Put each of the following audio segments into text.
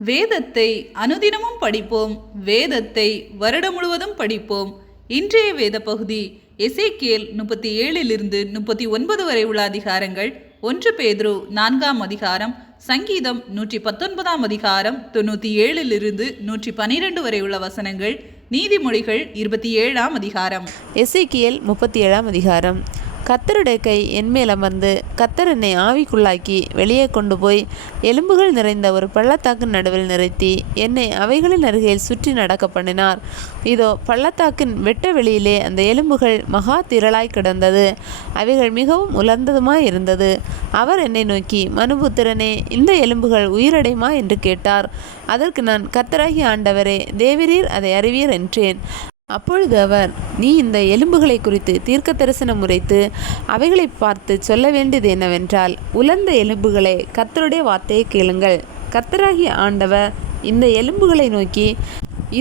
வேதத்தை அனுதினமும் படிப்போம். வேதத்தை வருடம் முழுவதும் படிப்போம். இன்றைய வேத பகுதி எசேக்கியேல் 37 39 வரை உள்ள அதிகாரங்கள். 1 பேதுரு 4 அதிகாரம், சங்கீதம் 119 அதிகாரம் 97 112 வரை உள்ள வசனங்கள், நீதிமொழிகள் 27 அதிகாரம். எசேக்கியேல் 37 அதிகாரம். கர்த்தருடைய கை என்மேல் அமர்ந்து கர்த்தர் என்னை ஆவிக்குள்ளாக்கி வெளியே கொண்டு போய் எலும்புகள் நிறைந்த ஒரு பள்ளத்தாக்கின் நடுவில் நிறுத்தி என்னை அவைகளின் அருகில் சுற்றி நடக்க பண்ணினார். இதோ பள்ளத்தாக்கின் வெட்ட வெளியிலே அந்த எலும்புகள் மகா திரளாய் கிடந்தது. அவைகள் மிகவும் உலர்ந்ததுமாய் இருந்தது. அவர் என்னை நோக்கி, மனுபுத்திரனே, இந்த எலும்புகள் உயிரடையுமா என்று கேட்டார். அதற்கு நான், கர்த்தராகிய ஆண்டவரே, தேவரீர் அதை அறிவீர் என்றேன். அப்பொழுது அவர், நீ இந்த எலும்புகளை குறித்து தீர்க்க தரிசனம் உரைத்து அவைகளை பார்த்து சொல்ல வேண்டியது என்னவென்றால், உலர்ந்த எலும்புகளே, கர்த்தருடைய வார்த்தையை கேளுங்கள். கர்த்தராகிய ஆண்டவர் இந்த எலும்புகளை நோக்கி,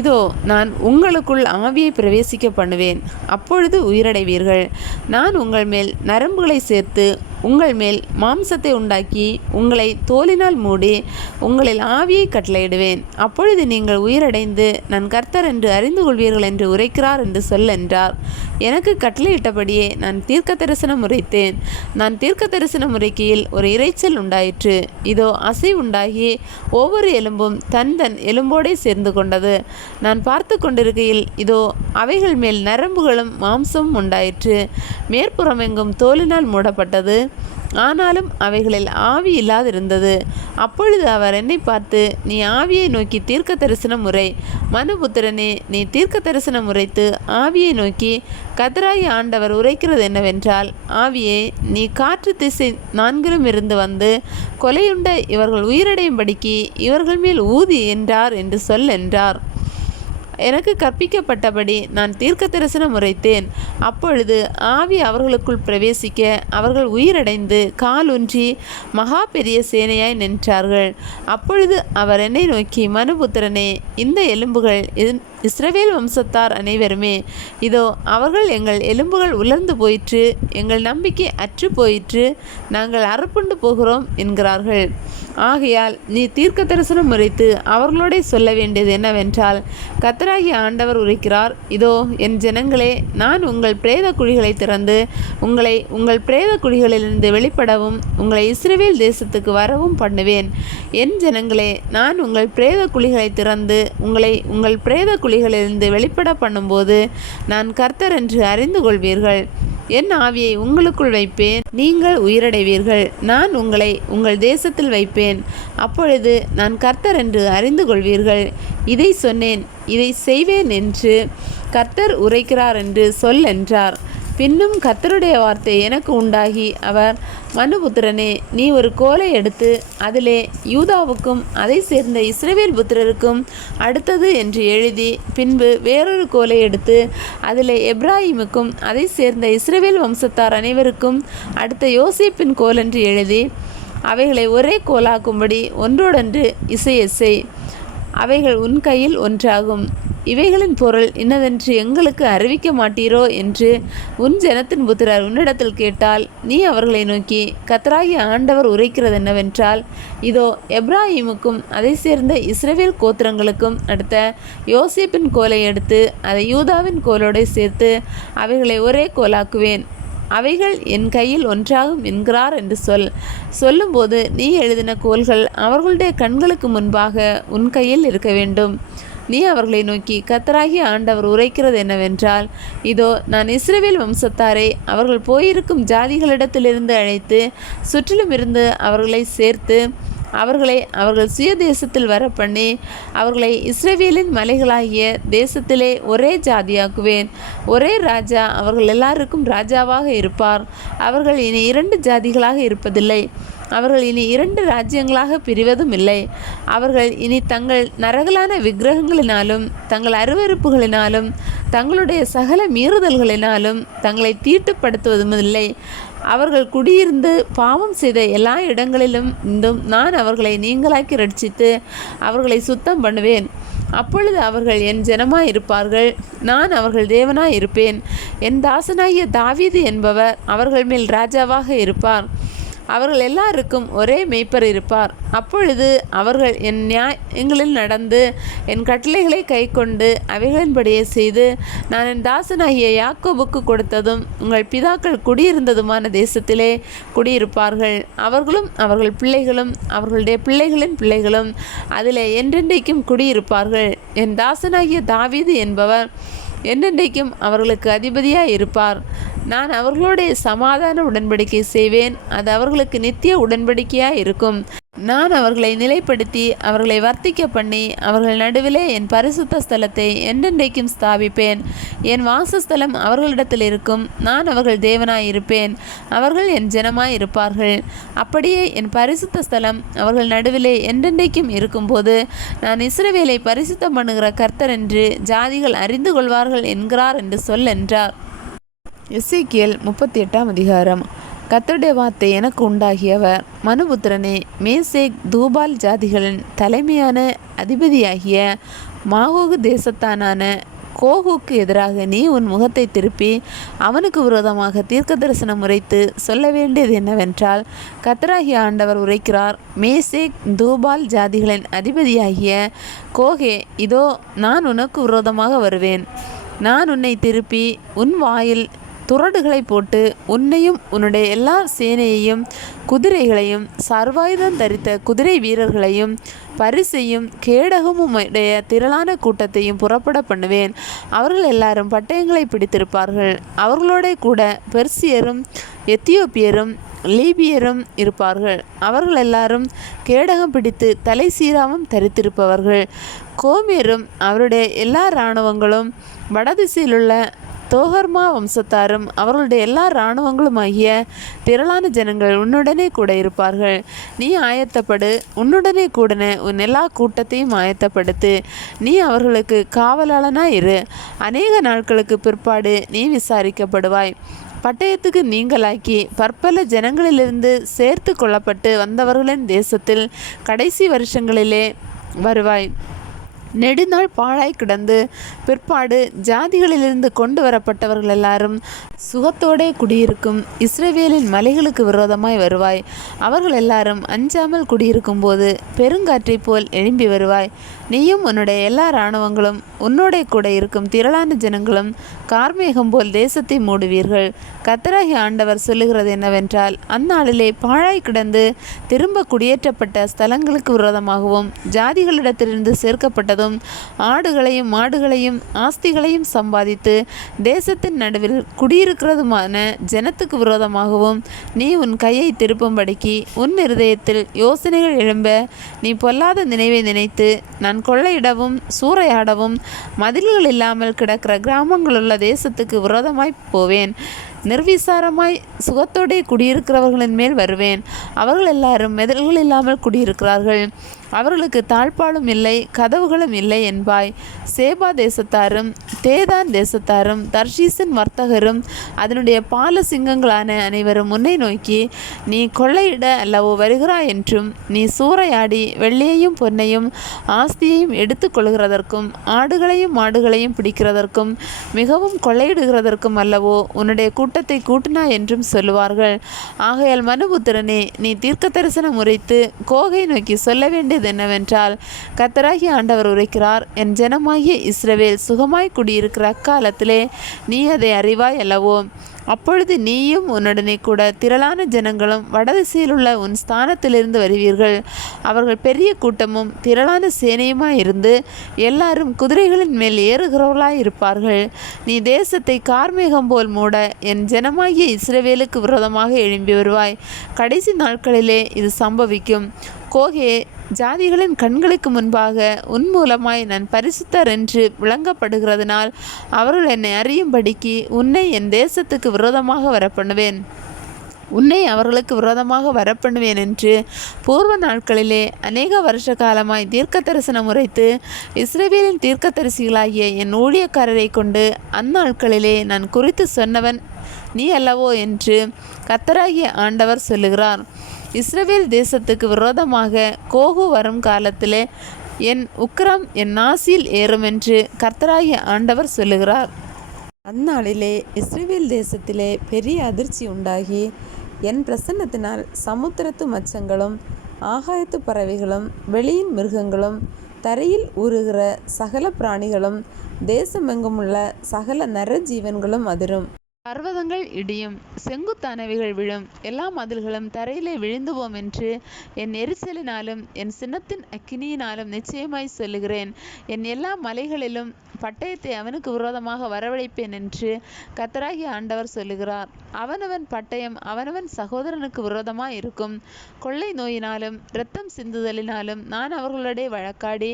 இதோ நான் உங்களுக்குள் ஆவியை பிரவேசிக்க பண்ணுவேன். அப்பொழுது உயிரடைவீர்கள். நான் உங்கள் மேல் நரம்புகளை சேர்த்து உங்கள் மேல் மாம்சத்தை உண்டாக்கி உங்களை தோலினால் மூடி உங்களில் ஆவியை கட்டளையிடுவேன். அப்பொழுது நீங்கள் உயிரடைந்து நான் கர்த்தர் என்று அறிந்து கொள்வீர்கள் என்று உரைக்கிறார் என்று சொல்லென்றார். எனக்கு கட்டளையிட்டபடியே நான் தீர்க்க தரிசனம் உரைத்தேன். நான் தீர்க்க தரிசனம் உரைக்கையில் ஒரு இரைச்சல் உண்டாயிற்று. இதோ அசை உண்டாகி ஒவ்வொரு எலும்பும் தன் தன் எலும்போடே சேர்ந்து கொண்டது. நான் பார்த்து கொண்டிருக்கையில் இதோ அவைகள் மேல் நரம்புகளும் மாம்சமும் உண்டாயிற்று. மேற்புறமெங்கும் தோலினால் மூடப்பட்டது. ஆனாலும் அவைகளில் ஆவி இல்லாதிருந்தது. அப்பொழுது அவர் என்னை பார்த்து, நீ ஆவியை நோக்கி தீர்க்க தரிசனம் உரை. மனுபுத்திரனே, நீ தீர்க்க தரிசனம் உரைத்து ஆவியை நோக்கி, கர்த்தராகிய ஆண்டவர் உரைக்கிறது என்னவென்றால், ஆவியே, நீ காற்று திசை நான்கிலும் இருந்து வந்து கொலையுண்ட இவர்கள் உயிரடையும்படிக்கு இவர்கள் மேல் ஊதி என்றார் என்று சொல் என்றார். எனக்கு கற்பிக்கப்பட்டபடி நான் தீர்க்க தரிசனம் உரைத்தேன். அப்பொழுது ஆவி அவர்களுக்குள் பிரவேசிக்க அவர்கள் உயிரடைந்து காலூன்றி மகா பெரிய சேனையாய் நின்றார்கள். அப்பொழுது அவர் என்னை நோக்கி, மனுபுத்திரனே, இந்த எலும்புகள் இஸ்ரவேல் வம்சத்தார் அனைவருமே, இதோ அவர்கள் எங்கள் எலும்புகள் உலர்ந்து போயிற்று, எங்கள் நம்பிக்கை அற்று போயிற்று, நாங்கள் அறுப்புண்டு போகிறோம் என்கிறார்கள். ஆகையால் நீ தீர்க்க தரிசனம் உரைத்து அவர்களோட சொல்ல வேண்டியது என்னவென்றால், கர்த்தராகிய ஆண்டவர் உரைக்கிறார், இதோ என் ஜனங்களே, நான் உங்கள் பிரேத குழிகளை திறந்து உங்களை உங்கள் பிரேத குழிகளிலிருந்து வெளிப்படவும் உங்களை இஸ்ரவேல் தேசத்துக்கு வரவும் பண்ணுவேன். என் ஜனங்களே, நான் உங்கள் பிரேத குழிகளை திறந்து உங்களை உங்கள் பிரேத குழிகளிலிருந்து வெளிப்பட பண்ணும்போது நான் கர்த்தர் என்று அறிந்து கொள்வீர்கள். என் ஆவியை உங்களுக்குள் வைப்பேன், நீங்கள் உயிரடைவீர்கள். நான் உங்களை உங்கள் தேசத்தில் வைப்பேன். அப்பொழுது நான் கர்த்தர் என்று அறிந்து கொள்வீர்கள். இதை சொன்னேன், இதை செய்வேன் என்று கர்த்தர் உரைக்கிறார் என்று சொல் என்றார். பின்னும் கர்த்தருடைய வார்த்தை எனக்கு உண்டாகி அவர், மனுபுத்திரனே, நீ ஒரு கோலை எடுத்து அதிலே யூதாவுக்கும் அதை சேர்ந்த இஸ்ரவேல் புத்திரருக்கும் அடுத்தது என்று எழுதி, பின்பு வேறொரு கோலை எடுத்து அதிலே எப்ராஹிமுக்கும் அதை சேர்ந்த இஸ்ரவேல் வம்சத்தார் அனைவருக்கும் அடுத்த யோசேப்பின் கோல் என்று எழுதி அவைகளை ஒரே கோலாக்கும்படி ஒன்றோடொன்று இசையசை. அவைகள் உன் கையில் ஒன்றாகும். இவைகளின் பொருள் இன்னதென்று எங்களுக்கு அறிவிக்க மாட்டீரோ என்று உன் ஜனத்தின் புத்திரர் உன்னிடத்தில் கேட்டால், நீ அவர்களை நோக்கி, கர்த்தராகிய ஆண்டவர் உரைக்கிறது என்னவென்றால், இதோ எப்ராஹிமுக்கும் அதை சேர்ந்த இஸ்ரவேல் கோத்திரங்களுக்கும் அடுத்த யோசேப்பின் கோலை எடுத்து அதை யூதாவின் கோலோடு சேர்த்து அவைகளை ஒரே கோலாக்குவேன். அவைகள் என் கையில் ஒன்றாகும் என்கிறார் என்று சொல்லும்போது நீ எழுதின கோல்கள் அவர்களுடைய கண்களுக்கு முன்பாக உன் கையில் இருக்க வேண்டும். நீ அவர்களை நோக்கி, கர்த்தராகிய ஆண்டவர் உரைக்கிறது என்னவென்றால், இதோ நான் இஸ்ரவேல் வம்சத்தாரை அவர்கள் போயிருக்கும் ஜாதிகளிடத்திலிருந்து அழைத்து சுற்றிலும் இருந்து அவர்களை சேர்த்து அவர்களை அவர்கள் சுய தேசத்தில் வர பண்ணி அவர்களை இஸ்ரவேலின் மலைகளாகிய தேசத்திலே ஒரே ஜாதியாக்குவேன். ஒரே ராஜா அவர்கள் எல்லாருக்கும் ராஜாவாக இருப்பார். அவர்கள் இனி 2 ஜாதிகளாக இருப்பதில்லை. அவர்கள் இனி 2 ராஜ்யங்களாக பிரிவதும் இல்லை. அவர்கள் இனி தங்கள் நரகலான விக்கிரகங்களினாலும் தங்கள் அருவருப்புகளினாலும் தங்களுடைய சகல மீறுதல்களினாலும் தங்களை தீட்டுப்படுத்துவதும் இல்லை. அவர்கள் குடியிருந்து பாவம் செய்த எல்லா இடங்களிலும் இருந்தும் நான் அவர்களை நீங்களாக்கி ரட்சித்து அவர்களை சுத்தம் பண்ணுவேன். அப்பொழுது அவர்கள் என் ஜனமாய் இருப்பார்கள், நான் அவர்கள் தேவனாய் இருப்பேன். என் தாசனாகிய தாவீது என்பவர் அவர்கள் மேல் ராஜாவாக இருப்பார். அவர்கள் எல்லாருக்கும் ஒரே மேய்ப்பர் இருப்பார். அப்பொழுது அவர்கள் என் நியாயங்களில் நடந்து என் கட்டளைகளை கைக்கொண்டு அவைகளின்படியே செய்து நான் என் தாசனாகிய யாக்கோபுக்கு கொடுத்ததும் உங்கள் பிதாக்கள் குடியிருந்ததுமான தேசத்திலே குடியிருப்பார்கள். அவர்களும் அவர்கள் பிள்ளைகளும் அவர்களுடைய பிள்ளைகளின் பிள்ளைகளும் அதிலே என்றென்றைக்கும் குடியிருப்பார்கள். என் தாசனாகிய தாவீது என்பவர் என்றென்றைக்கும் அவர்களுக்கு அதிபதியாய் இருப்பார். நான் அவர்களுடைய சமாதான உடன்படிக்கை செய்வேன், அது அவர்களுக்கு நித்திய உடன்படிக்கையாய் இருக்கும். நான் அவர்களை நிலைப்படுத்தி அவர்களை வர்த்திக்க பண்ணி அவர்கள் நடுவிலே என் பரிசுத்த ஸ்தலத்தை என்றென்றைக்கும் ஸ்தாபிப்பேன். என் வாசஸ்தலம் அவர்களிடத்தில் இருக்கும். நான் அவர்கள் தேவனாய் இருப்பேன், அவர்கள் என் ஜனமாய் இருப்பார்கள். அப்படியே என் பரிசுத்த ஸ்தலம் அவர்கள் நடுவிலே என்றென்றைக்கும் இருக்கும்போது நான் இஸ்ரவேலை பரிசுத்தம் பண்ணுகிற கர்த்தர் என்று ஜாதிகள் அறிந்து கொள்வார்கள் என்கிறார் என்று சொல் என்றார். எசேக்கியேல் 38ஆம் அதிகாரம். கர்த்தருடைய வார்த்தை எனக்கு உண்டாகியவர், மனுபுத்திரனே, மேசேக் தூபால் ஜாதிகளின் தலைமையான அதிபதியாகிய மாகோகு தேசத்தானான கோகுக்கு எதிராக நீ உன் முகத்தை திருப்பி அவனுக்கு விரோதமாக தீர்க்க தரிசனம் உரைத்து சொல்ல வேண்டியது என்னவென்றால், கர்த்தராகிய ஆண்டவர் உரைக்கிறார், மேசேக் தூபால் ஜாதிகளின் அதிபதியாகிய கோகே, இதோ நான் உனக்கு விரோதமாக வருவேன். நான் உன்னை திருப்பி உன் வாயில் துறடுகளை போட்டு உன்னையும் உன்னுடைய எல்லா சேனையையும் குதிரைகளையும் சர்வாயுதம் தரித்த குதிரை வீரர்களையும் பரிசையும் கேடகமும் உடைய திரளான கூட்டத்தையும் புறப்பட பண்ணுவேன். அவர்கள் எல்லாரும் பட்டயங்களை பிடித்திருப்பார்கள். அவர்களோட கூட பெர்சியரும் எத்தியோப்பியரும் லீபியரும் இருப்பார்கள். அவர்கள் எல்லாரும் கேடகம் பிடித்து தலை சீராவும் தரித்திருப்பவர்கள். கோமேரும் அவருடைய எல்லா இராணுவங்களும் வடதிசையிலுள்ள தோகர்மா வம்சத்தாரும் அவர்களுடைய எல்லா இராணுவங்களுமாகிய திரளான ஜனங்கள் உன்னுடனே கூட இருப்பார்கள். நீ ஆயத்தப்படு, உன்னுடனே கூடன உன் எல்லா கூட்டத்தையும் ஆயத்தப்படுத்து. நீ அவர்களுக்கு காவலாளனாய் இரு. அநேக நாட்களுக்கு பிற்பாடு நீ விசாரிக்கப்படுவாய். பட்டயத்துக்கு நீங்களாக்கி பற்பல ஜனங்களிலிருந்து சேர்த்து கொள்ளப்பட்டு வந்தவர்களின் தேசத்தில் கடைசி வருஷங்களிலே வருவாய். நெடுநாள் பாழாய் கிடந்து பிற்பாடு ஜாதிகளிலிருந்து கொண்டு வரப்பட்டவர்கள் எல்லாரும் சுகத்தோடே குடியிருக்கும் இஸ்ரவேலின் மலைகளுக்கு விரோதமாய் வருவாய். அவர்கள் எல்லாரும் அஞ்சாமல் குடியிருக்கும் போது பெருங்காற்றைப் போல் எழும்பி வருவாய். நீயும் உன்னுடைய எல்லா இராணுவங்களும் உன்னோட கூட இருக்கும் திரளான ஜனங்களும் கார்மேகம் போல் தேசத்தை மூடுவீர்கள். கர்த்தராகிய ஆண்டவர் சொல்லுகிறது என்னவென்றால், அந்நாளிலே பாழாய் கிடந்து திரும்ப குடியேற்றப்பட்ட ஸ்தலங்களுக்கு விரோதமாகவும் ஜாதிகளிடத்திலிருந்து சேர்க்கப்பட்டதும் ஆடுகளையும் மாடுகளையும் ஆஸ்திகளையும் சம்பாதித்து தேசத்தின் நடுவில் குடியிருக்கிறதுமான ஜனத்துக்கு விரோதமாகவும் நீ உன் கையை திருப்பும்படிக்கு உன் இருதயத்தில் யோசனைகள் எழும்ப நீ பொல்லாத நினைவை நினைத்து நான் கொள்ளையிடவும் சூறையாடவும் மதில்கள் இல்லாமல் கிடக்கிற கிராமங்களுள்ள தேசத்துக்கு விரோதமாய் போவேன். நிர்விசாரமாய் சுகத்தோடே குடியிருக்கிறவர்களின் மேல் வருவேன். அவர்கள் எல்லாரும் மெதல்கள் இல்லாமல் குடியிருக்கிறார்கள். அவர்களுக்கு தாழ்பாலும் இல்லை, கதவுகளும் இல்லை என்பாய். சேபா தேசத்தாரும் தேதான் தேசத்தாரும் தர்ஷீசின் வர்த்தகரும் அதனுடைய பால சிங்கங்களான அனைவரும் உன்னை நோக்கி, நீ கொள்ளையிட அல்லவோ வருகிறாய் என்றும், நீ சூறையாடி வெள்ளியையும் பொன்னையும் ஆஸ்தியையும் எடுத்து கொள்கிறதற்கும் ஆடுகளையும் மாடுகளையும் பிடிக்கிறதற்கும் மிகவும் கொள்ளையிடுகிறதற்கும் அல்லவோ உன்னுடைய கூட்டத்தை கூட்டினா என்றும் சொல்லுவார்கள். ஆகையால் மனுபுத்திரனே, நீ தீர்க்க தரிசனம் உரைத்து கோகை நோக்கி சொல்ல வேண்டியது என்னவென்றால், கர்த்தராகிய ஆண்டவர் உரைக்கிறார், என் ஜனமாகிய இஸ்ரவேல் சுகமாய் குடியிருக்கிற அக்காலத்திலே நீ அதை அறிவாய் அல்லவோ. அப்பொழுது நீயும் உன்னுடனே கூட திரளான ஜனங்களும் வடதிசையில் உள்ள உன் ஸ்தானத்திலிருந்து வருவீர்கள். அவர்கள் பெரிய கூட்டமும் திரளான சேனையுமாய் இருந்து எல்லாரும் குதிரைகளின் மேல் ஏறுகிறவர்களாய் இருப்பார்கள். நீ தேசத்தை கார்மேகம் போல் மூட என் ஜனமாகிய இஸ்ரவேலுக்கு விரோதமாக எழும்பி வருவாய். கடைசி நாட்களிலே இது சம்பவிக்கும். கோகே, ஜாதிகளின் கண்களுக்கு முன்பாக உன் மூலமாய் நான் பரிசுத்தர் என்று விளங்கப்படுகிறதுனால் அவர்கள் என்னை அறியும்படிக்கு உன்னை என் தேசத்துக்கு விரோதமாக வரப்பண்ணுவேன். உன்னை அவர்களுக்கு விரோதமாக வரப்பண்ணுவேன் என்று பூர்வ நாட்களிலே அநேக வருஷ காலமாய் தீர்க்க தரிசனம் உரைத்து இஸ்ரவேலின் தீர்க்கதரிசிகளாகிய என் ஊழியக்காரரை கொண்டு அந்நாட்களிலே நான் குறித்து சொன்னவன் நீ அல்லவோ என்று கர்த்தராகிய ஆண்டவர் சொல்லுகிறார். இஸ்ரவேல் தேசத்துக்கு விரோதமாக கோகு வரும் காலத்திலே என் உக்கிரம் என் நாசில் ஏறும் என்று கர்த்தராகிய ஆண்டவர் சொல்லுகிறார். அந்நாளிலே இஸ்ரவேல் தேசத்திலே பெரிய அதிர்ச்சி உண்டாகி என் பிரசன்னத்தினால் சமுத்திரத்து மச்சங்களும் ஆகாயத்து பறவைகளும் வெளியின் மிருகங்களும் தரையில் ஊறுகிற சகல பிராணிகளும் தேசமெங்குமுள்ள சகல நர ஜீவன்களும் அதிரும். பர்வதங்கள் இடியும், செங்குத்தானவைகள் விழும், எல்லா மதில்களும் தரையிலே விழுந்து போம் என்று என் எரிச்சலினாலும் என் சினத்தின் அக்கினியினாலும் நிச்சயமாய் சொல்லுகிறேன். என் எல்லா மலைகளிலும் பட்டயத்தை அவனுக்கு விரோதமாக வரவழைப்பேன் என்று கர்த்தராகிய ஆண்டவர் சொல்லுகிறார். அவனவன் பட்டயம் அவனவன் சகோதரனுக்கு விரோதமாய் இருக்கும். கொள்ளை நோயினாலும் இரத்தம் சிந்துதலினாலும் நான் அவர்களுடைய வழக்காடி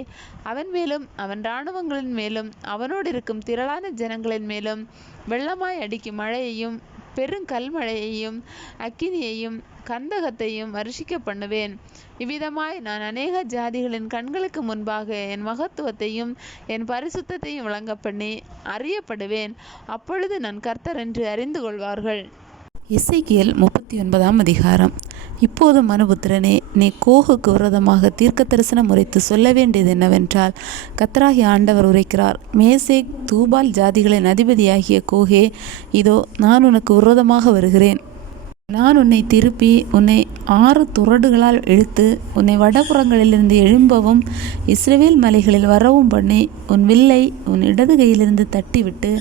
அவன் மேலும் அவன் இராணுவங்களின் மேலும் அவனோடு இருக்கும் திரளான ஜனங்களின் மேலும் வெள்ளமாய் அடிக்கும் மழையையும் பெருங்கல்மழையையும் அக்கினியையும் கந்தகத்தையும் வருஷிக்க பண்ணுவேன். இவ்விதமாய் நான் அநேக ஜாதிகளின் கண்களுக்கு முன்பாக என் மகத்துவத்தையும் என் பரிசுத்தத்தையும் விளங்க பண்ணி அறியப்படுவேன். அப்பொழுது நான் கர்த்தர் என்று அறிந்து கொள்வார்கள். எசேக்கியேல் 39 அதிகாரம். இப்போது மனுபுத்திரனே, நீ கோகுக்கு விரோதமாக தீர்க்க தரிசனம் உரைத்து சொல்ல வேண்டியது என்னவென்றால், கர்த்தராகிய ஆண்டவர் உரைக்கிறார். மேசேக் தூபால் ஜாதிகளின் அதிபதியாகிய கோகே, இதோ நான் உனக்கு விரோதமாக வருகிறேன். நான் உன்னை திருப்பி உன்னை 6 துறடுகளால் இழுத்து உன்னை வடபுறங்களிலிருந்து எழும்பவும் இஸ்ரவேல் மலைகளில் வரவும் பண்ணி உன் வில்லை உன் இடது கையிலிருந்து தட்டிவிட்டு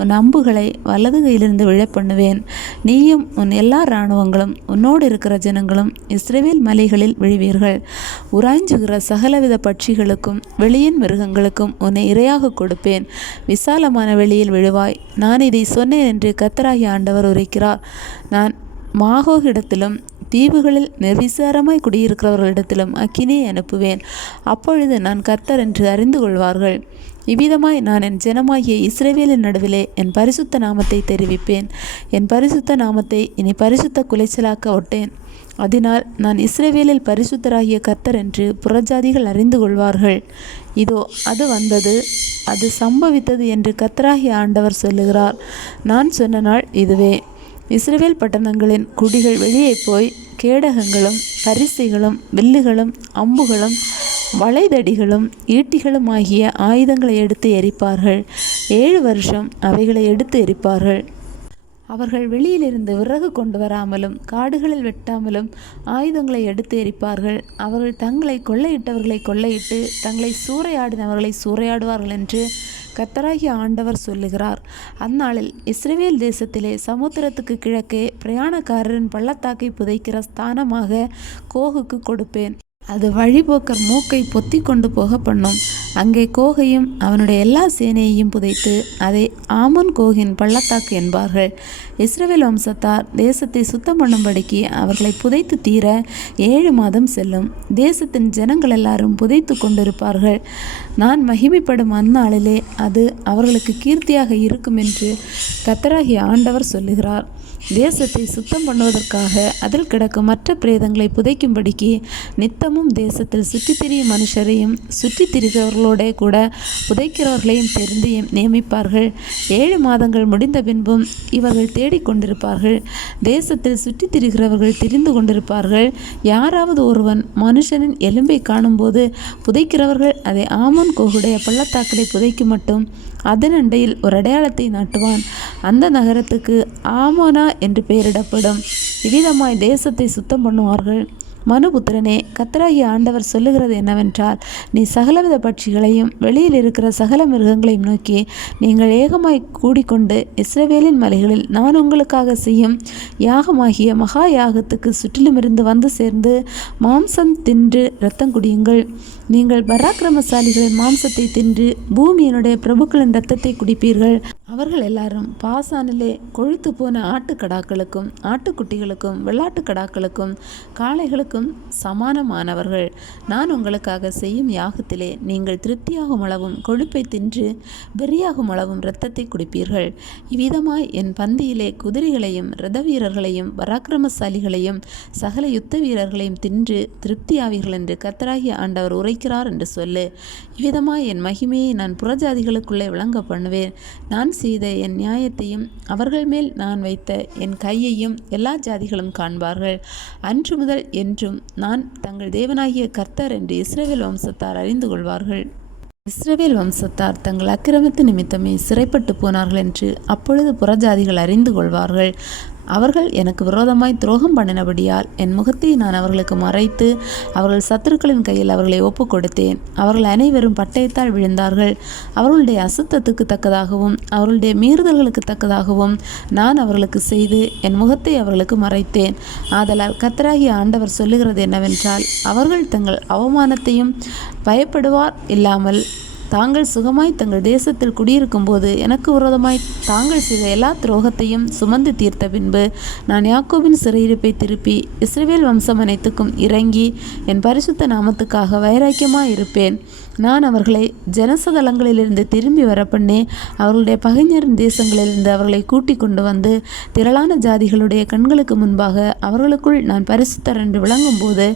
உன் அம்புகளை வலது கையிலிருந்து விழப்பண்ணுவேன். நீயும் உன் எல்லா இராணுவங்களும் உன்னோடு இருக்கிற ஜனங்களும் இஸ்ரவேல் மலைகளில் விழுவீர்கள். உராய்ஞ்சுகிற சகலவித பட்சிகளுக்கும் வெளியின் மிருகங்களுக்கும் உன்னை இரையாக கொடுப்பேன். விசாலமான வெளியில் விழுவாய். நான் இதை சொன்னேன் என்று கர்த்தராகிய ஆண்டவர் உரைக்கிறார். நான் மாகோகிடத்திலும் தீவுகளில் நிர்விசாரமாய் குடியிருக்கிறவர்களிடத்திலும் அக்கினியை அனுப்புவேன். அப்பொழுது நான் கர்த்தர் என்று அறிந்து கொள்வார்கள். இவ்விதமாய் நான் என் ஜனமாகிய இஸ்ரவேலின் நடுவிலே என் பரிசுத்த நாமத்தை தெரிவிப்பேன். என் பரிசுத்த நாமத்தை இனி பரிசுத்த குலைச்சலாக்க ஒட்டேன். அதனால் நான் இஸ்ரவேலில் பரிசுத்தராகிய கர்த்தர் என்று புறஜாதிகள் அறிந்து கொள்வார்கள். இதோ அது வந்தது, அது சம்பவித்தது என்று கர்த்தராகிய ஆண்டவர் சொல்லுகிறார். நான் சொன்ன நாள் இதுவே. இஸ்ரவேல் பட்டணங்களின் குடிகள் வெளியே போய் கேடகங்களும் பரிசைகளும் வில்லுகளும் அம்புகளும் வளைதடிகளும் ஈட்டிகளும் ஆகிய ஆயுதங்களை எடுத்து எரிப்பார்கள். 7 வருஷம் அவைகளை எடுத்து எரிப்பார்கள். அவர்கள் வெளியிலிருந்து விறகு கொண்டு வராமலும் காடுகளில் வெட்டாமலும் ஆயுதங்களை எடுத்து எரிப்பார்கள். அவர்கள் தங்களை கொள்ளையிட்டவர்களை கொள்ளையிட்டு தங்களை சூறையாடினவர்களை சூறையாடுவார்கள் என்று கர்த்தராகிய ஆண்டவர் சொல்லுகிறார். அந்நாளில் இஸ்ரவேல் தேசத்திலே சமுத்திரத்துக்கு கிழக்கே பிரயாணக்காரரின் பள்ளத்தாக்கை புதைக்கிற ஸ்தானமாக கோகுக்கு கொடுப்பேன். அது வழிபோக்கர் மூக்கை பொத்தி கொண்டு போக பண்ணும். அங்கே கோகையும் அவனுடைய எல்லா சேனையையும் புதைத்து அதை ஆமோன் கோகின் பள்ளத்தாக்கு என்பார்கள். இஸ்ரவேல் வம்சத்தார் தேசத்தை சுத்தம் பண்ணும்படிக்கு அவர்களை புதைத்து தீர 7 மாதம் செல்லும். தேசத்தின் ஜனங்கள் எல்லாரும் புதைத்து கொண்டிருப்பார்கள். நான் மகிமைப்படும் அந்நாளிலே அது அவர்களுக்கு கீர்த்தியாக இருக்கும் என்று கர்த்தராகிய ஆண்டவர் சொல்லுகிறார். தேசத்தை சுத்தம் பண்ணுவதற்காக அதில் கிடக்கும் மற்ற பிரேதங்களை புதைக்கும்படிக்கு நித்தமும் தேசத்தில் சுற்றித் திரியும் மனுஷரையும் சுற்றித் திரிகிறவர்களோட கூட புதைக்கிறவர்களையும் தெரிந்து நியமிப்பார்கள். 7 மாதங்கள் முடிந்த பின்பும் இவர்கள் தேடிக்கொண்டிருப்பார்கள். தேசத்தில் சுற்றித் திரிகிறவர்கள் திரிந்து கொண்டிருப்பார்கள். யாராவது ஒருவன் மனுஷனின் எலும்பை காணும்போது புதைக்கிறவர்கள் அதை ஆமோன் கோகுடைய பள்ளத்தாக்களை புதைக்கும் மட்டும் அதன் அண்டையில் ஒரு அடையாளத்தை நாட்டுவான். அந்த நகரத்துக்கு ஆமோனா என்று பெயரிடப்படும். இவ்விதமாய் தேசத்தை சுத்தம் பண்ணுவார்கள். மனுபுத்திரனே, கர்த்தராகிய ஆண்டவர் சொல்லுகிறது என்னவென்றால், நீ சகலவித பட்சிகளையும் வெளியில் இருக்கிற சகல மிருகங்களையும் நோக்கி, நீங்கள் ஏகமாய் கூடிக்கொண்டு இஸ்ரவேலின் மலைகளில் நான் உங்களுக்காக செய்யும் யாகமாகிய மகா யாகத்துக்கு சுற்றிலுமிருந்து வந்து சேர்ந்து மாம்சம் தின்று இரத்தம் குடியுங்கள். நீங்கள் பராக்கிரமசாலிகளின் மாம்சத்தை தின்று பூமியினுடைய பிரபுக்களின் இரத்தத்தை குடிப்பீர்கள். அவர்கள் எல்லாரும் பாசானிலே கொழுத்து போன ஆட்டுக்கடாக்களுக்கும் ஆட்டுக்குட்டிகளுக்கும் வெள்ளாட்டுக்கடாக்களுக்கும் காளைகளுக்கும் சமானமானவர்கள். நான் உங்களுக்காக செய்யும் யாகத்திலே நீங்கள் திருப்தியாகும் அளவும் கொழுப்பை தின்று வெறியாகும் அளவும் இரத்தத்தை குடிப்பீர்கள். இவ்விதமாய் என் பந்தியிலே குதிரைகளையும் இரத வீரர்களையும் பராக்கிரமசாலிகளையும் சகல யுத்த வீரர்களையும் தின்று திருப்தியாவீர்கள் என்று கர்த்தராகிய ஆண்டவர் உரைக்கிறார் என்று சொல்லு. இவ்விதமாய் என் மகிமையை நான் புறஜாதிகளுக்குள்ளே விளங்க பண்ணுவேன். நான் செய்த என் நியாயத்தையும் அவர்கள் மேல் நான் வைத்த என் கையையும் எல்லா ஜாதிகளும் காண்பார்கள். அன்று முதல் என்றும் நான் தங்கள் தேவனாகிய கர்த்தர் என்று இஸ்ரவேல் வம்சத்தார் அறிந்து கொள்வார்கள். இஸ்ரவேல் வம்சத்தார் தங்கள் அக்கிரமத்து நிமித்தமே சிறைப்பட்டு போனார்கள் என்று அப்பொழுது புறஜாதிகள் அறிந்து கொள்வார்கள். அவர்கள் எனக்கு விரோதமாய் துரோகம் பண்ணினபடியால் என் முகத்தை நான் அவர்களுக்கு மறைத்து அவர்கள் சத்துருக்களின் கையில் அவர்களை ஒப்புக் கொடுத்தேன். அவர்கள் அனைவரும் பட்டயத்தால் விழுந்தார்கள். அவர்களுடைய அசுத்தத்துக்கு தக்கதாகவும் அவர்களுடைய மீறுதல்களுக்கு தக்கதாகவும் நான் அவர்களுக்கு செய்து என் முகத்தை அவர்களுக்கு மறைத்தேன். ஆதலால் கர்த்தராகிய ஆண்டவர் சொல்லுகிறது என்னவென்றால், அவர்கள் தங்கள் அவமானத்தையும் பயப்படுவார் இல்லாமல் தாங்கள் சுகமாய் தங்கள் தேசத்தில் குடியிருக்கும் போது எனக்கு விரோதமாய் தாங்கள் செய்த எல்லா துரோகத்தையும் சுமந்து தீர்த்த பின்பு நான் யாக்கோபின் சிறையிருப்பை திருப்பி இஸ்ரவேல் வம்சம் அனைத்துக்கும் இறங்கி என் பரிசுத்த நாமத்துக்காக வைராக்கியமாய் இருப்பேன். நான் அவர்களை ஜனசதலங்களிலிருந்து திரும்பி வரப்பண்ணே அவர்களுடைய பகைஞரின் தேசங்களிலிருந்து அவர்களை கூட்டிக் கொண்டு வந்து திரளான ஜாதிகளுடைய கண்களுக்கு முன்பாக அவர்களுக்குள் நான் பரிசுத்தர் என்று விளங்கும் போது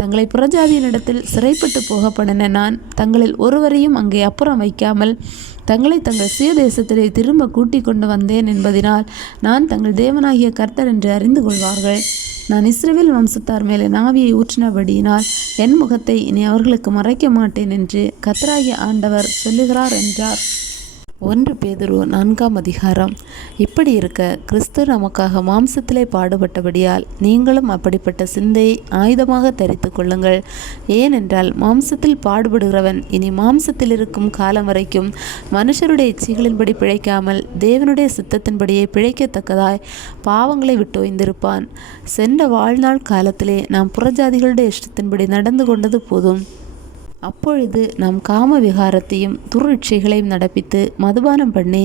தங்களை புறஜாதியினிடத்தில் சிறைப்பட்டு போகப்படின நான் தங்களில் ஒருவரையும் அங்கே அப்புறம் வைக்காமல் தங்களை தங்கள் சுய தேசத்திலே திரும்ப கூட்டிக் கொண்டு வந்தேன் என்பதினால் நான் தங்கள் தேவனாகிய கர்த்தர் என்று அறிந்து கொள்வார்கள். நான் இஸ்ரவேல் வம்சத்தார் மேலே ஆவியை ஊற்றினபடியினால் என் முகத்தை இனி அவர்களுக்கு மறைக்க மாட்டேன் என்று கர்த்தராகிய ஆண்டவர் சொல்லுகிறார் என்றார். 1 பேதுரு 4ஆம் அதிகாரம். இப்படி இருக்க கிறிஸ்து நமக்காக மாம்சத்திலே பாடுபட்டபடியால் நீங்களும் அப்படிப்பட்ட சிந்தையை ஆயுதமாக தரித்து கொள்ளுங்கள். ஏனென்றால் மாம்சத்தில் பாடுபடுகிறவன் இனி மாம்சத்தில் இருக்கும் காலம் வரைக்கும் மனுஷருடைய இச்சைகளின்படி பிழைக்காமல் தேவனுடைய சித்தத்தின்படியே பிழைக்கத்தக்கதாய் பாவங்களை விட்டு ஓய்ந்திருப்பான். சென்ற வாழ்நாள் காலத்திலே நாம் புறஜாதிகளுடைய இஷ்டத்தின்படி நடந்து கொண்டது போதும். அப்பொழுது நாம் காம விகாரத்தையும் துர்இச்சைகளையும் நடப்பித்து மதுபானம் பண்ணி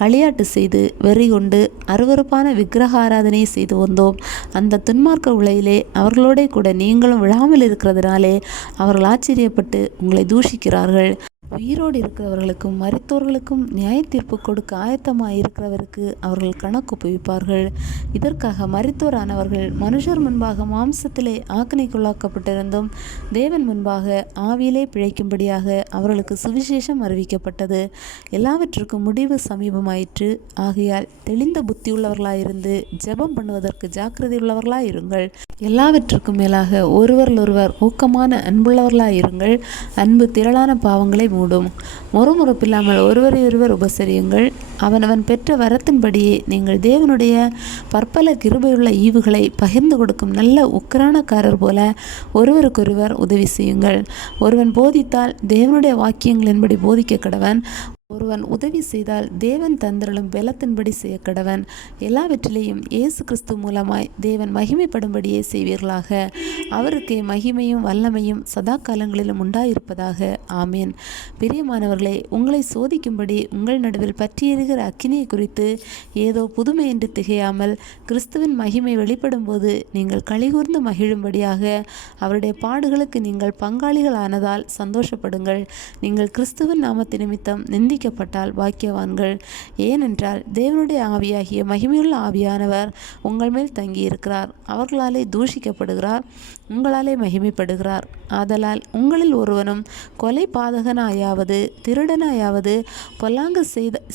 களியாட்டு செய்து வெறி கொண்டு அருவருப்பான விக்கிரக ஆராதனை செய்து வந்தோம். அந்த துன்மார்க்க உலையிலே அவர்களோட கூட நீங்களும் விழாமல் இருக்கிறதுனாலே அவர்கள் ஆச்சரியப்பட்டு உங்களை தூஷிக்கிறார்கள். உயிரோடு இருக்கிறவர்களுக்கும் மரித்தோர்களுக்கும் நியாய தீர்ப்பு கொடுக்க ஆயத்தமாக இருக்கிறவருக்கு அவர்கள் கணக்கு ஒப்புவிப்பார்கள். இதற்காக மரித்தோரானவர்கள் மனுஷர் முன்பாக மாம்சத்திலே ஆக்கினைக்குள்ளாக்கப்பட்டிருந்தும் தேவன் முன்பாக ஆவியிலே பிழைக்கும்படியாக அவர்களுக்கு சுவிசேஷம் அறிவிக்கப்பட்டது. எல்லாவற்றுக்கும் முடிவு சமீபமாயிற்று. ஆகையால் தெளிந்த புத்தியுள்ளவர்களாயிருந்து ஜெபம் பண்ணுவதற்கு ஜாக்கிரதையுள்ளவர்களாயிருங்கள். எல்லாவற்றுக்கும் மேலாக ஒருவரிலொருவர் ஊக்கமான அன்புள்ளவர்களாயிருங்கள். அன்பு திரளான பாவங்களை மூடும். முறுமுறுப்பில்லாமல் ஒருவரை ஒருவர் உபசரியுங்கள். அவனவன் பெற்ற வரத்தின்படியே நீங்கள் தேவனுடைய பற்பல கிருபையுள்ள ஈவுகளை பகிர்ந்து கொடுக்கும் நல்ல உக்கிரானக்காரர் போல ஒருவருக்கொருவர் உதவி செய்யுங்கள். ஒருவன் போதித்தால் தேவனுடைய வாக்கியங்களின்படி போதிக்க கடவன். ஒருவன் உதவி செய்தால் தேவன் தந்திரளும் பலத்தின்படி செய்ய கடவன். எல்லாவற்றிலேயும் இயேசு கிறிஸ்து மூலமாய் தேவன் மகிமைப்படும்படியே செய்வீர்களாக. அவருக்கே மகிமையும் வல்லமையும் சதா காலங்களிலும் உண்டாயிருப்பதாக. ஆமேன். பிரியமானவர்களே, உங்களை சோதிக்கும்படி உங்கள் நடுவில் பற்றியெரிகிற அக்கினியை குறித்து ஏதோ புதுமை என்று திகையாமல் கிறிஸ்துவின் மகிமை வெளிப்படும் போது நீங்கள் களிகூர்ந்து மகிழும்படியாக அவருடைய பாடுகளுக்கு நீங்கள் பங்காளிகள் ஆனதால் சந்தோஷப்படுங்கள். நீங்கள் கிறிஸ்துவின் நாமத்து நிமித்தம் நிந்திக்கப்பட்டால் பாக்கியவான்கள். ஏனென்றால் தேவனுடைய ஆவியாகிய மகிமையுள்ள ஆவியானவர் உங்கள் மேல் தங்கியிருக்கிறார். அவர்களாலே தூஷிக்கப்படுகிறார், உங்களாலே மகிமைப்படுகிறார். ஆதலால் உங்களில் ஒருவனும் கொலை பாதகனாயாவது திருடனாயாவது பொல்லாங்கு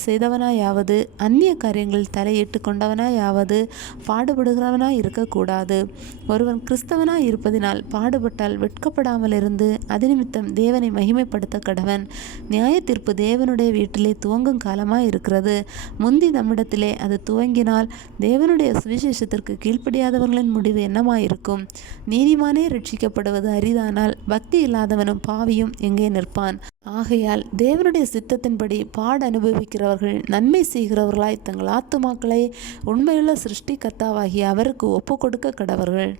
செய்தவனாயாவது அந்நிய காரியங்களில் தலையிட்டு கொண்டவனாயாவது பாடுபடுகிறவனாய் இருக்கக்கூடாது. ஒருவன் கிறிஸ்தவனாய் இருப்பதினால் பாடுபட்டால் வெட்கப்படாமல் இருந்து அது நிமித்தம் தேவனை மகிமைப்படுத்த கடவன். நியாய தீர்ப்பு தேவனுடைய வீட்டிலே துவங்கும் காலமாய் இருக்கிறது. முந்தி நம்மிடத்திலே அது துவங்கினால் தேவனுடைய சுவிசேஷத்திற்கு கீழ்ப்படியாதவர்களின் முடிவு என்னமாயிருக்கும்? நீதிமானே ரட்சிக்கப்படுவது அரிதானால் பக்தி இல்லாதவனும் பாவியும் எங்கே நிற்பான்? ஆகையால் தேவனுடைய சித்தத்தின்படி பாட அனுபவிக்கிறவர்கள் நன்மை செய்கிறவர்களாய் தங்கள் ஆத்துமாக்களை உண்மையுள்ள சிருஷ்டிகர்த்தாவாகிய அவருக்கு ஒப்பு கொடுக்க கடவர்கள்.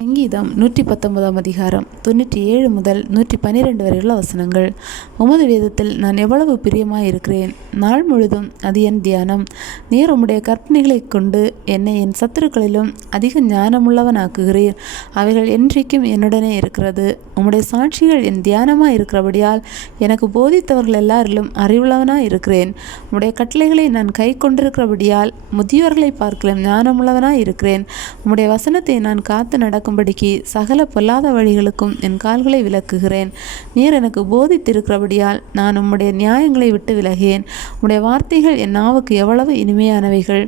சங்கீதம் 119ஆம் அதிகாரம் 97 முதல் 112 வரையுள்ள வசனங்கள். உமது வேதத்தில் நான் எவ்வளவு பிரியமாய் இருக்கிறேன். நாள் முழுதும் அது என் தியானம். நீர் உம்முடைய கற்பனைகளைக் கொண்டு என்னை என் சத்துருக்களிலும் அதிக ஞானமுள்ளவனாக்குகிறீர். அவைகள் என்றைக்கும் என்னுடனே இருக்கிறது. உம்முடைய சாட்சிகள் என் தியானமாய் இருக்கிறபடியால் எனக்கு போதித்தவர்கள் எல்லாரிலும் அறிவுள்ளவனாய் இருக்கிறேன். உம்முடைய கட்டளைகளை நான் கை கொண்டிருக்கிறபடியால் முதியோர்களை பார்க்கலாம் ஞானமுள்ளவனாய் இருக்கிறேன். உம்முடைய வசனத்தை நான் காத்து நடக்கும்படிக்கு சகல பொல்லாத வழிகளுக்கும் என் கால்களை விலக்குகிறேன். நீர் எனக்கு போதித்திருக்கிறபடியால் நான் உம்முடைய நியாயங்களை விட்டு விலகேன். உம்முடைய வார்த்தைகள் என் நாவுக்கு எவ்வளவு இனிமையானவைகள்.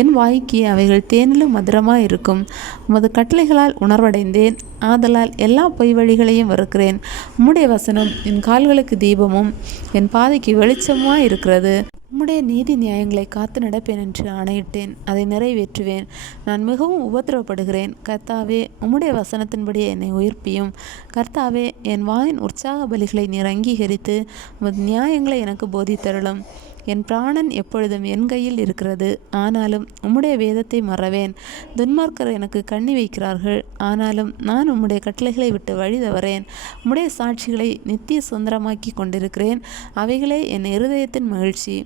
என் வாய்க்கு அவைகள் தேனிலும் மதுரமாய் இருக்கும். உமது கட்டளைகளால் உணர்வடைந்தேன். ஆதலால் எல்லா பொய் வழிகளையும் வெறுக்கிறேன். உம்முடைய வசனம் என் கால்களுக்கு தீபமும் என் பாதைக்கு வெளிச்சமாய் இருக்கிறது. உம்முடைய நீதி நியாயங்களை காத்து நடப்பேன் என்று ஆணையிட்டேன், அதை நிறைவேற்றுவேன். நான் மிகவும் உபத்திரவப்படுகிறேன். கர்த்தாவே, உம்முடைய வசனத்தின்படியே என்னை உயிர்ப்பியும். கர்த்தாவே, என் வாயின் உற்சாக பலிகளை நீர் அங்கீகரித்து உமது நியாயங்களை எனக்கு போதித்தருளும். என் பிராணன் எப்பொழுதும் என் கையில் இருக்கிறது, ஆனாலும் உம்முடைய வேதத்தை மறவேன். துன்மார்க்கர் எனக்கு கண்ணி வைக்கிறார்கள், ஆனாலும் நான் உம்முடைய கட்டளைகளை விட்டு வழி தவறேன். உம்முடைய சாட்சிகளை நித்திய சுதந்திரமாக்கி கொண்டிருக்கிறேன், அவைகளே என் இருதயத்தின் மகிழ்ச்சி.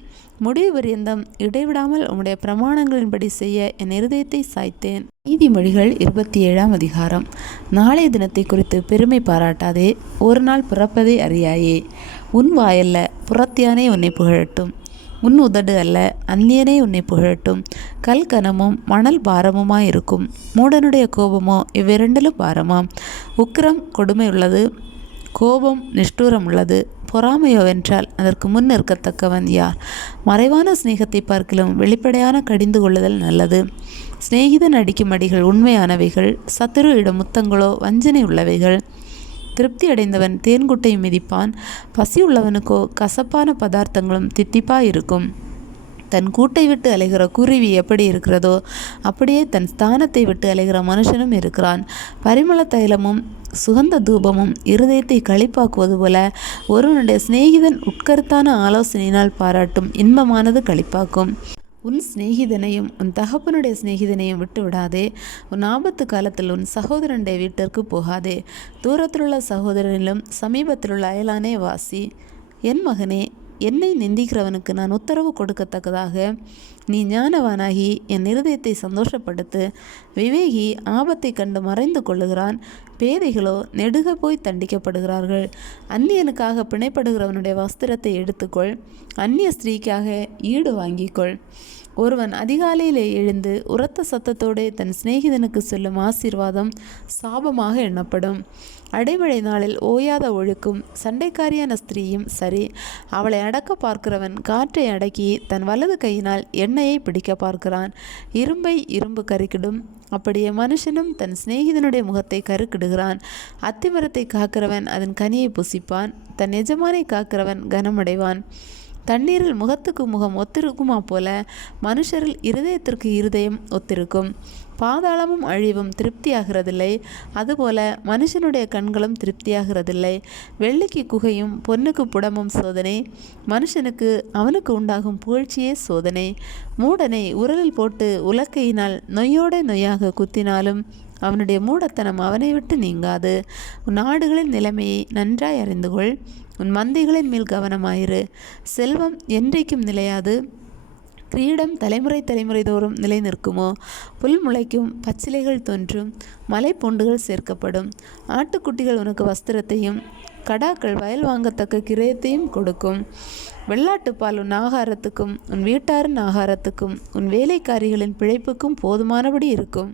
முடிவு பரியந்தம் இடைவிடாமல் உம்முடைய பிரமாணங்களின்படி செய்ய என் இருதயத்தை சாய்த்தேன். நீதிமொழிகள் 27ஆம் அதிகாரம். நாளைய தினத்தை குறித்து பெருமை பாராட்டாதே, ஒரு நாள் பிறப்பதை அறியாயே. உன் வாயல்ல புறத்தியானே உன்னை புகழட்டும், உன் உதடு அல்ல அந்நியனே உன்னை புகழட்டும். கல் கனமும் மணல் பாரமுமாயிருக்கும், மூடனுடைய கோபமோ இவ்விரண்டிலும் பாரமாம். உக்கிரம் கொடுமை உள்ளது, கோபம் நிஷ்டூரம் உள்ளது. பொறாமையோவென்றால் அதற்கு முன் நிற்கத்தக்கவன் யார்? மறைவான சிநேகத்தை பார்க்கிலும் வெளிப்படையான கடிந்து கொள்ளுதல் நல்லது. சிநேகிதன் அடிக்கும் அடிகள் உண்மையானவைகள், சத்துரு இடும் முத்தங்களோ வஞ்சனை உள்ளவைகள். திருப்தி அடைந்தவன் தேன்குட்டையும் மிதிப்பான், பசி உள்ளவனுக்கோ கசப்பான பதார்த்தங்களும் தித்திப்பாயிருக்கும். தன் கூட்டை விட்டு அலைகிற குருவி எப்படி இருக்கிறதோ அப்படியே தன் ஸ்தானத்தை விட்டு அலைகிற மனுஷனும் இருக்கிறான். பரிமள தைலமும் சுகந்த தூபமும் இருதயத்தை களிப்பாக்குவது போல ஒருவனுடைய சிநேகிதன் உட்கருத்தான ஆலோசனையினால் பாராட்டும் இன்பமானது களிப்பாக்கும். உன் சிநேகிதனையும் உன் தகப்பனுடைய சிநேகிதனையும் விட்டு விடாதே. உன் ஆபத்து காலத்தில் உன் சகோதரனுடைய வீட்டிற்கு போகாதே. தூரத்திலுள்ள சகோதரனிலும் சமீபத்திலுள்ள அயலானே வாசி. என் மகனே, என்னை நிந்திக்கிறவனுக்கு நான் உத்தரவு கொடுக்கத்தக்கதாக நீ ஞானவானாகி என் இருதயத்தை சந்தோஷப்படுத்து. விவேகி ஆபத்தை கண்டு மறைந்து கொள்ளுகிறான், பேதைகளோ நெடுக போய் தண்டிக்கப்படுகிறார்கள். அந்நியனுக்காக பிணைப்படுகிறவனுடைய வஸ்திரத்தை எடுத்துக்கொள், அந்நிய ஸ்திரீக்காக ஈடு வாங்கிக்கொள். ஒருவன் அதிகாலையிலே எழுந்து உரத்த சத்தத்தோடு தன் சிநேகிதனுக்கு சொல்லும் ஆசீர்வாதம் சாபமாக எண்ணப்படும். அடைமழை நாளில் ஓயாத ஒழுக்கும் சண்டைக்காரியான ஸ்திரீயும் சரி. அவளை அடக்க பார்க்கிறவன் காற்றை அடக்கி தன் வலது கையினால் எண்ணெயை பிடிக்க பார்க்கிறான். இரும்பை இரும்பு கருக்கிடும், அப்படியே மனுஷனும் தன் சிநேகிதனுடைய முகத்தை கருக்கிடுகிறான். அத்திமரத்தை காக்கிறவன் அதன் கனியை புசிப்பான், தன் எஜமானை காக்கிறவன் கனமடைவான். தண்ணீரில் முகத்துக்கு முகம் ஒத்திருக்குமா போல மனுஷரில் இருதயத்திற்கு இருதயம் ஒத்திருக்கும். பாதாளமும் அழிவும் திருப்தியாகிறதில்லை, அதுபோல மனுஷனுடைய கண்களும் திருப்தியாகிறதில்லை. வெள்ளிக்கு குகையும் பொன்னுக்கு புடமும் சோதனை, மனுஷனுக்கு அவனுக்கு உண்டாகும் புகழ்ச்சியே சோதனை. மூடனை உரலில் போட்டு உலக்கையினால் நொய்யோட நொய்யாக குத்தினாலும் அவனுடைய மூடத்தனம் அவனை விட்டு நீங்காது. உன் நாடுகளின் நிலைமையை நன்றாய் அறிந்து கொள், உன் மந்தைகளின் மேல் கவனமாயிரு. செல்வம் என்றைக்கும் நிலையாது, கிரீடம் தலைமுறை தலைமுறை தோறும் நிலை நிற்குமோ? புல் முளைக்கும், பச்சிலைகள் தோன்றும், மலை பூண்டுகள் சேர்க்கப்படும். ஆட்டுக்குட்டிகள் உனக்கு வஸ்திரத்தையும் கடாக்கள் வயல் வாங்கத்தக்க கிரயத்தையும் கொடுக்கும். வெள்ளாட்டுப்பால் உன் ஆகாரத்துக்கும் உன் வீட்டாரின் ஆகாரத்துக்கும் உன் வேலைக்காரிகளின் பிழைப்புக்கும் போதுமானபடி இருக்கும்.